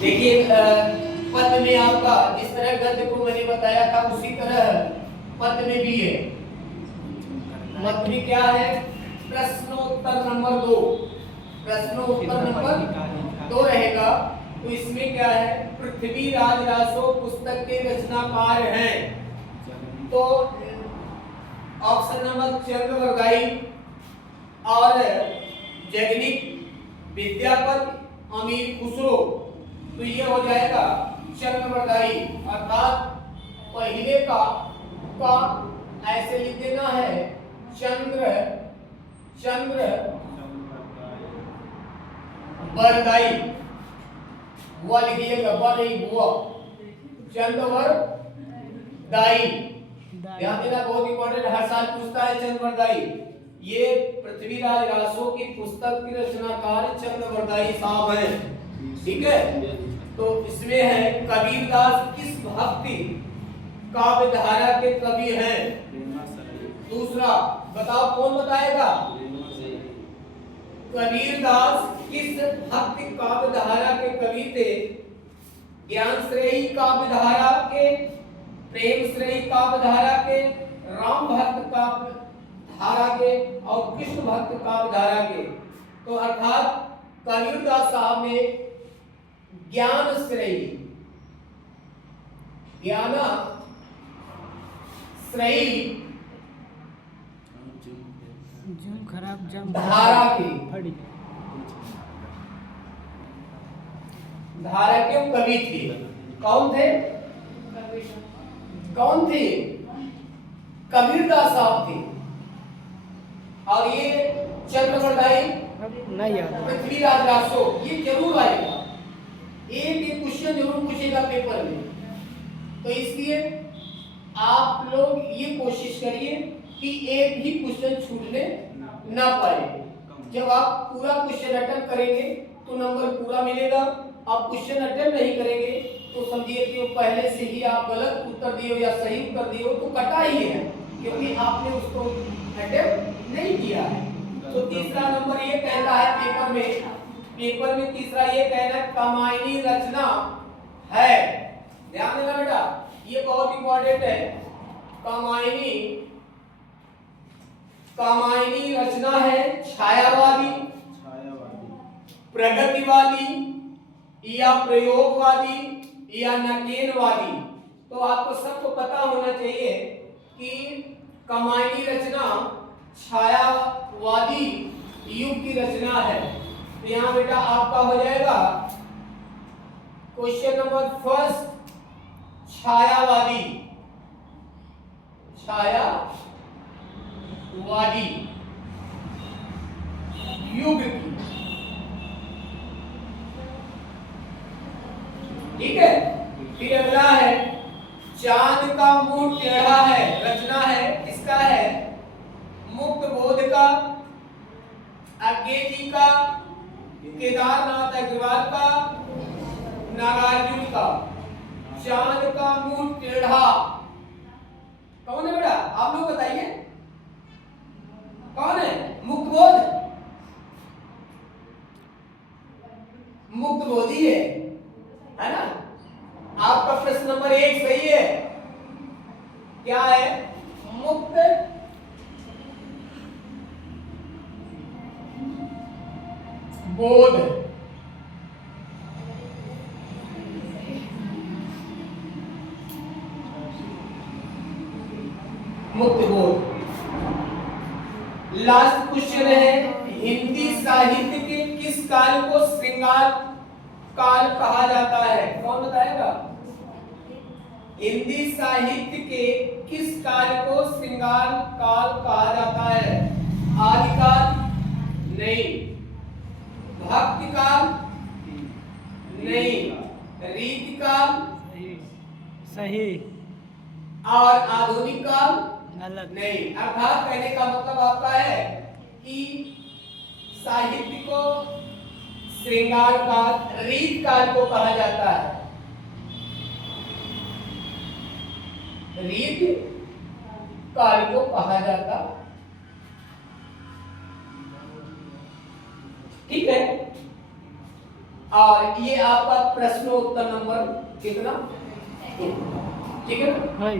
देखिए पद में आपका जिस तरह गद्य को मैंने बताया था उसी तरह पद में भी है। पद में क्या है? प्रश्नोत्तर नंबर 2। प्रश्नोत्तर नंबर 2 रहेगा। तो इसमें क्या है? पृथ्वीराज रासो पुस्तक के रचनाकार हैं। तो ऑप्शन नंबर चंद्रवरदाई और जगनिक विद्यापति अमीर खुसरो, तो ये हो जाएगा चंद्रवरदाई। अर्थात पहले का ऐसे लिख देना है चंद्र वरदाई, हुआ लिखिएगा, ब नहीं हुआ, चंद्रवरदाई। ध्यान देना, बहुत इंपॉर्टेंट, हर साल पूछता है चंद्रवरदाई। ये पृथ्वीराज रासो की पुस्तक के रचनाकार चंद्रवरदाई साहब हैं। ठीक है। तो इसमें है कबीरदास किस भक्ति काव्य धारा के कवि हैं? दूसरा बताओ, कौन बताएगा? कबीरदास किस भक्ति काव्य धारा के कवि थे? ज्ञान श्रेयी काव्य धारा के, प्रेम श्रेयी काव्य धारा के, राम भक्त काव्य धारा के और कृष्ण भक्त काव्य धारा के। तो अर्थात कबीरदास साहब ने ज्ञान श्रेयी धारा के कवि थे। कौन थे? कबीरदास साहब थे। और ये चंद्रवरदाई पृथ्वीराज रासो, ये जरूर आएगा, एक क्वेश्चन जरूर पूछेगा पेपर में। तो इसलिए आप लोग ये कोशिश करिए कि एक भी क्वेश्चन छूटने ना पाए। जब आप पूरा क्वेश्चन अटेम्प्ट करेंगे तो नंबर पूरा मिलेगा। आप क्वेश्चन अटेम्प्ट नहीं करेंगे तो समझिए कि वो पहले से ही आप गलत उत्तर दिए हो या सही उत्तर दिए हो तो कटा ही है, क्योंकि आपने उसको अटेम्प्ट नहीं किया है। तो तीसरा नंबर ये कहता है पेपर में तीसरा ये कहना है कमायनी रचना है। ध्यान देना बेटा, ये बहुत इंपॉर्टेंट है। कमायनी रचना है छायावादी, प्रगतिवादी या प्रयोगवादी या नकेलवादी। तो आपको सबको पता होना चाहिए कि कमायनी रचना छायावादी युग की रचना है। तो यहाँ बेटा आपका हो जाएगा क्वेश्चन नंबर फर्स्ट, छायावादी युग की। ठीक है। फिर अगला है चांद का मुंह टेढ़ा है, रचना है, किसका है? मुक्त बोध का, आज्ञे जी का, केदारनाथ अग्रवाल का, नागार्जुन का। चांद का मुंह टेढ़ा कौन है बेटा? आप लोग बताइए कौन है? मुक्त बोधी है ना? आपका प्रश्न नंबर 1 सही है। क्या है? मुक्त बोध। लास्ट क्वेश्चन है हिंदी साहित्य के किस काल को श्रृंगार काल कहा जाता है? कौन बताएगा? हिंदी साहित्य के किस काल को श्रृंगार काल कहा जाता है? आदिकाल नहीं, भक्ति काल नहीं, रीति काल सही और आधुनिक काल अलग नहीं। अर्थात कहने का मतलब आपका है कि साहित्य को श्रृंगार काल, रीत काल को कहा जाता है। रीत काल को कहा जाता ठीक है। और ये आपका प्रश्नोत्तर नंबर कितना, ठीक है ना? हाँ